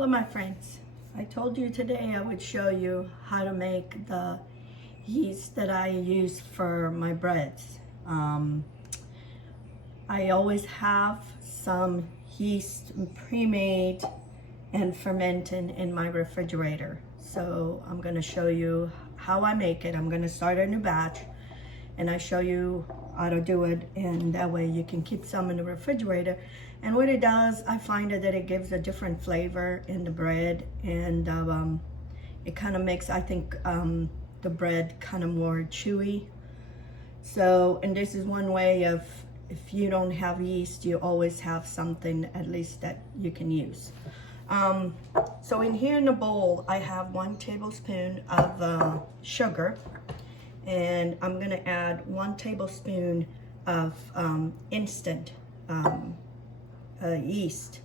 Hello my friends, I told you today I would show you how to make the yeast that I use for my breads. I always have some yeast pre-made and fermented in my refrigerator. So I'm going to show you how I make it. I'm going to start a new batch and I show you how to do it, and that way you can keep some in the refrigerator. And what it does, I find that it gives a different flavor in the bread, and it kind of makes, I think, the bread kind of more chewy. So, and this is one way of, if you don't have yeast, you always have something at least that you can use. So in here in the bowl, I have 1 tablespoon of sugar, and I'm gonna add 1 tablespoon of instant yeast.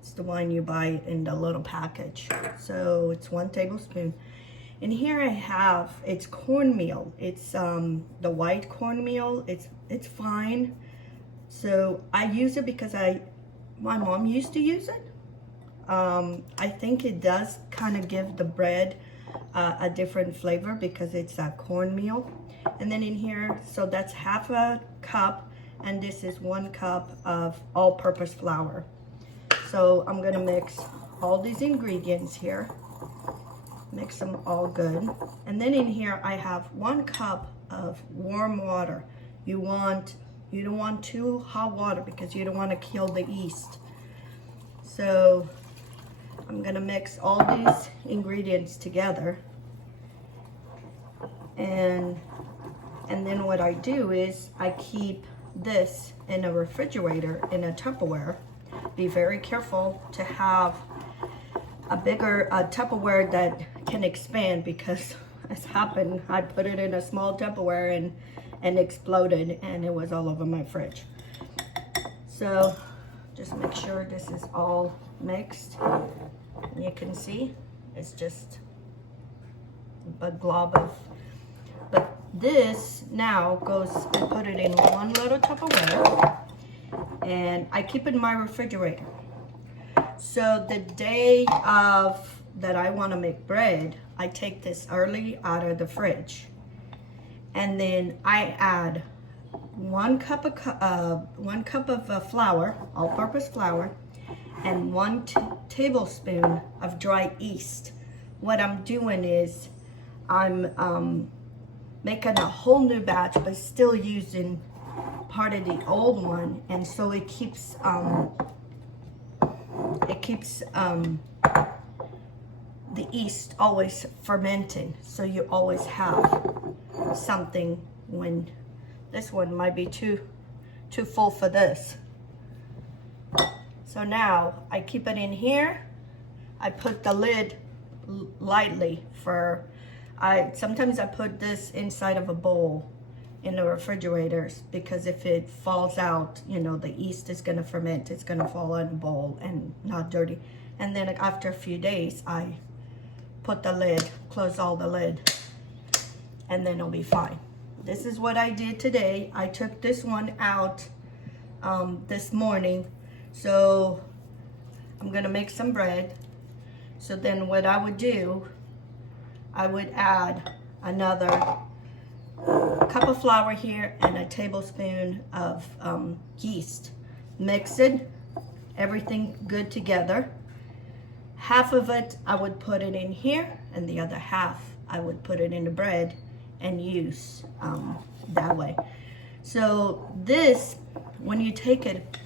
It's the one you buy in the little package. So it's 1 tablespoon. And here I have, it's cornmeal. It's the white cornmeal. It's fine. So I use it because my mom used to use it. I think it does kind of give the bread a different flavor because it's cornmeal. And then in here, so that's half a cup, and this is 1 cup of all-purpose flour. So I'm gonna mix all these ingredients here, mix them all good. And then in here I have 1 cup of warm water. You don't want too hot water because you don't want to kill the yeast. So I'm gonna mix all these ingredients together, and then what I do is I keep this in a refrigerator in a Tupperware. Be very careful to have a bigger Tupperware that can expand, because as happened, I put it in a small Tupperware and exploded, and it was all over my fridge. So just make sure this is all mixed. You can see it's just a glob of, but this now goes, I put it in 1 little Tupperware and I keep it in my refrigerator. So the day of that I want to make bread, I take this early out of the fridge, and then I add 1 cup of flour, all-purpose flour, and 1 tablespoon of dry yeast. What I'm doing is I'm making a whole new batch, but still using part of the old one, and so it keeps the yeast always fermenting, so you always have something. When this one might be too full for this. So now I keep it in here. I put the lid lightly for, sometimes I put this inside of a bowl in the refrigerators, because if it falls out, you know, the yeast is gonna ferment, it's gonna fall in the bowl and not dirty. And then after a few days, I put the lid, close all the lid, and then it'll be fine. This is what I did today. I took this one out this morning. So I'm gonna make some bread. So then what I would do, I would add another cup of flour here and a tablespoon of yeast. Mix it, everything good together. Half of it I would put it in here, and the other half I would put it in the bread and use that way. So this, when you take it,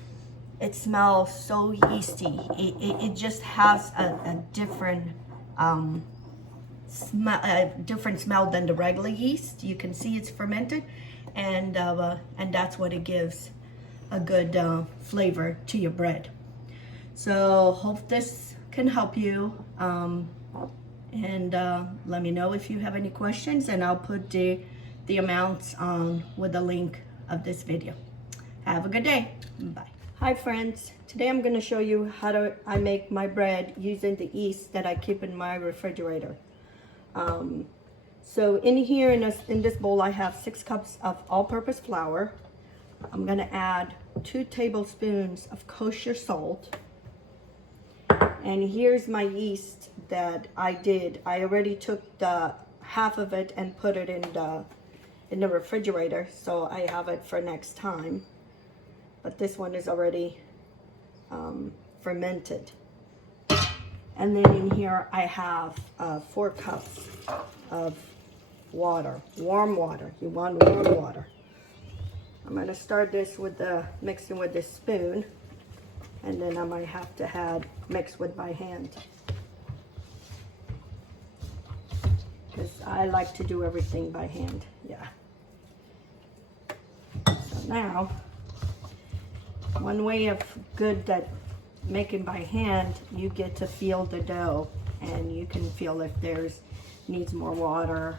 it smells so yeasty. It just has a different smell than the regular yeast. You can see it's fermented, and that's what it gives a good flavor to your bread. So hope this can help you, and let me know if you have any questions, and I'll put the amounts on with the link of this video. Have a good day. Bye. Hi friends, today I'm going to show you how I make my bread using the yeast that I keep in my refrigerator. So in here, in this bowl, I have 6 cups of all-purpose flour. I'm going to add 2 tablespoons of kosher salt. And here's my yeast that I did. I already took the half of it and put it in the refrigerator, so I have it for next time. But this one is already fermented. And then in here I have 4 cups of water, warm water. You want warm water. I'm gonna start this with the mixing with the spoon, and then I might have to mix with my hand, because I like to do everything by hand. Yeah. So now, one way of good that making by hand, you get to feel the dough, and you can feel if needs more water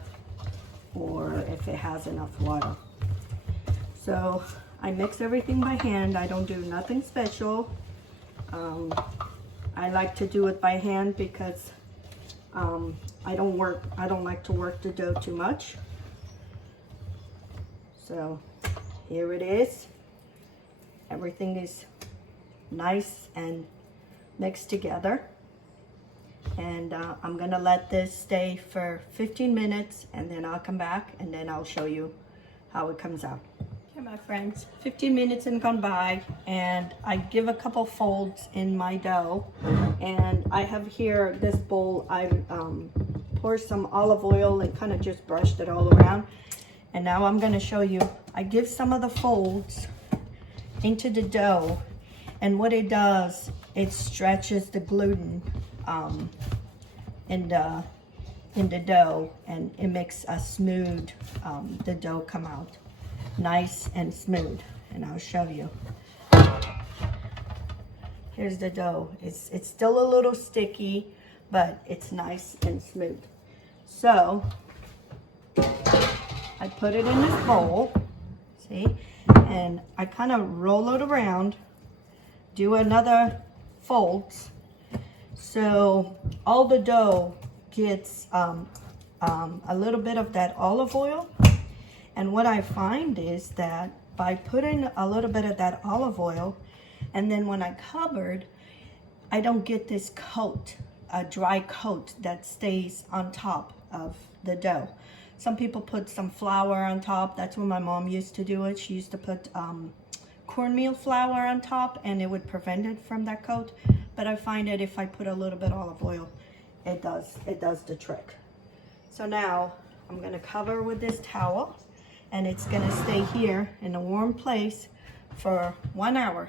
or if it has enough water. So I mix everything by hand. I don't do nothing special. I like to do it by hand because I don't like to work the dough too much. So here it is. Everything is nice and mixed together. And I'm gonna let this stay for 15 minutes, and then I'll come back and then I'll show you how it comes out. Okay, my friends, 15 minutes and gone by, and I give a couple folds in my dough, and I have here this bowl. I pour some olive oil and kind of just brushed it all around. And now I'm gonna show you, I give some of the folds into the dough, and what it does, it stretches the gluten in the dough, and it makes a smooth, the dough come out nice and smooth. And I'll show you. Here's the dough. It's still a little sticky, but it's nice and smooth. So I put it in this bowl, see, and I kind of roll it around, do another folds, so all the dough gets a little bit of that olive oil. And what I find is that by putting a little bit of that olive oil, and then when I covered, I don't get this coat, a dry coat that stays on top of the dough. Some people put some flour on top. That's when my mom used to do it. She used to put cornmeal flour on top, and it would prevent it from that coat. But I find that if I put a little bit of olive oil, it does the trick. So now I'm gonna cover with this towel, and it's gonna stay here in a warm place for 1 hour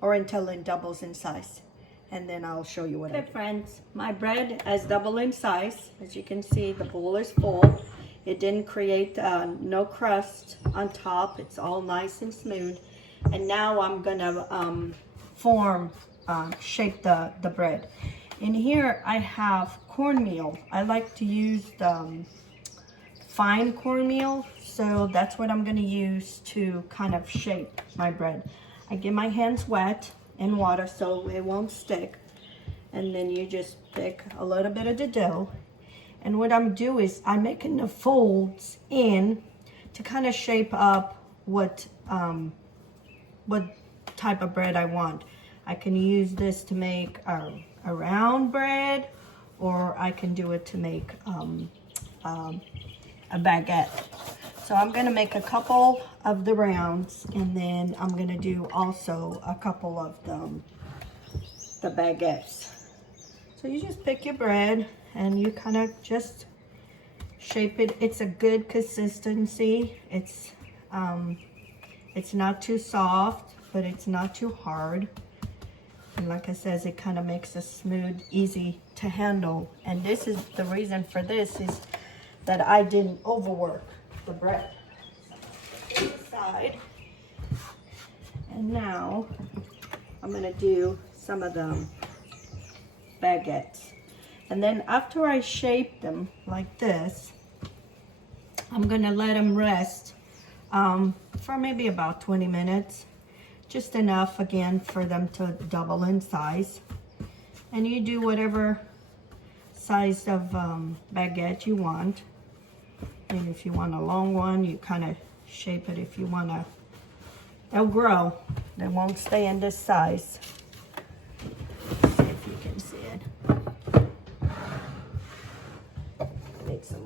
or until it doubles in size. And then I'll show you what I do. Okay, friends, my bread has doubled in size. As you can see, the bowl is full. It didn't create no crust on top. It's all nice and smooth. And now I'm gonna shape the bread. In here I have cornmeal. I like to use the fine cornmeal, so that's what I'm gonna use to kind of shape my bread. I get my hands wet in water so it won't stick, and then you just pick a little bit of the dough, and what I'm doing is I'm making the folds in to kind of shape up what type of bread I want. I can use this to make a round bread, or I can do it to make a baguette. So I'm gonna make a couple of the rounds, and then I'm gonna do also a couple of the baguettes. So you just pick your bread and you kind of just shape it. It's a good consistency. It's not too soft, but it's not too hard. And like I said, it kind of makes it smooth, easy to handle. And this is the reason for this is that I didn't overwork the bread. So, side. And now I'm gonna do some of the baguettes. And then after I shape them like this, I'm gonna let them rest for maybe about 20 minutes. Just enough, again, for them to double in size. And you do whatever size of baguette you want. And if you want a long one, you kind of shape it. If you want to, they'll grow. They won't stay in this size. Let's see if you can see it.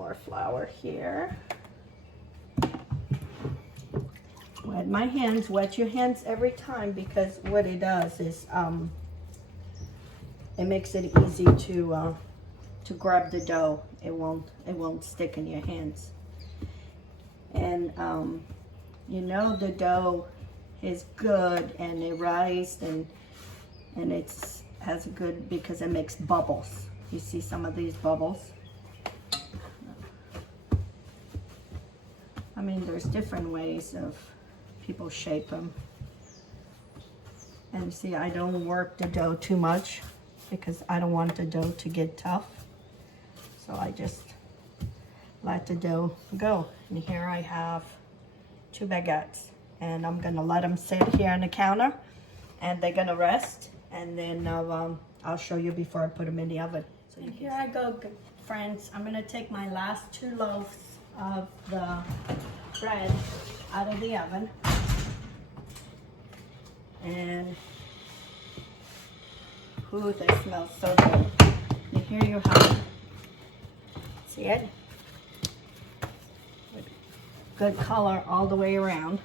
more flour here. Wet my hands. Wet your hands every time, because what it does is it makes it easy to grab the dough. It won't stick in your hands. And you know the dough is good, and it rises, and it's has a good, because it makes bubbles. You see some of these bubbles? I mean, there's different ways of people shape them. And see, I don't work the dough too much because I don't want the dough to get tough. So I just let the dough go. And here I have 2 baguettes, and I'm gonna let them sit here on the counter, and they're gonna rest, and then I'll show you before I put them in the oven. So here I go, friends. I'm gonna take my last 2 loaves of the bread out of the oven, and ooh, they smell so good. And here you have it. See it? Good color all the way around.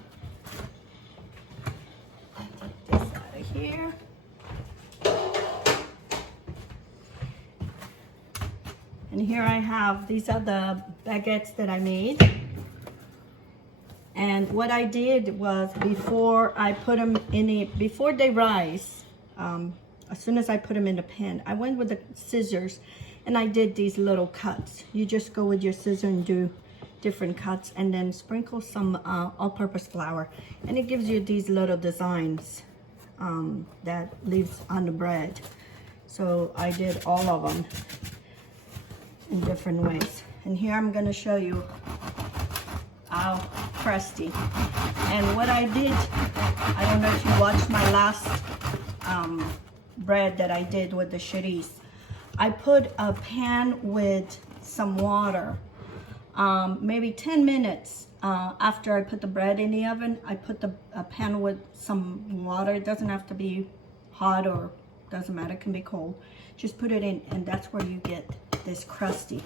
Take this out of here. And here I have, these are the baguettes that I made. And what I did was, before I put them before they rise, as soon as I put them in the pan, I went with the scissors and I did these little cuts. You just go with your scissor and do different cuts, and then sprinkle some all-purpose flour, and it gives you these little designs that leaves on the bread. So I did all of them in different ways, and here I'm going to show you how crusty. And what I did, I don't know if you watched my last bread that I did with the chorizo. I put a pan with some water. Maybe 10 minutes after I put the bread in the oven, I put a pan with some water. It doesn't have to be hot, or doesn't matter, it can be cold. Just put it in, and that's where you get this crusty.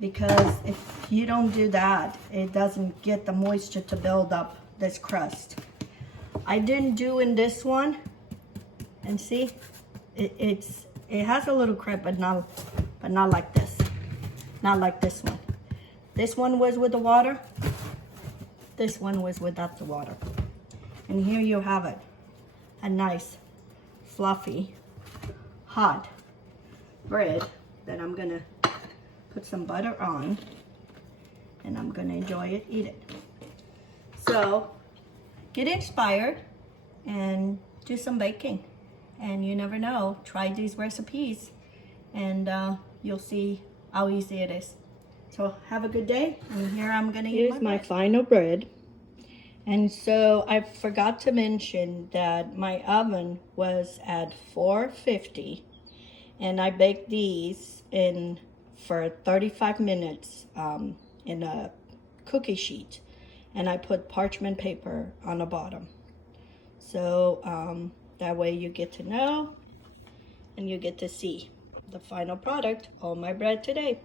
Because if you don't do that, it doesn't get the moisture to build up this crust. I didn't do in this one, and see, it has a little crack, but not like this. Not like this one. This one was with the water. This one was without the water. And here you have it. A nice, fluffy, hot bread that I'm gonna put some butter on, and I'm gonna enjoy it, eat it. So get inspired and do some baking. And you never know, try these recipes, and you'll see how easy it is. So have a good day, and here I'm gonna eat Here's my final bread. And so I forgot to mention that my oven was at 450, and I baked these for 35 minutes in a cookie sheet, and I put parchment paper on the bottom. So that way you get to know, and you get to see the final product of my bread today.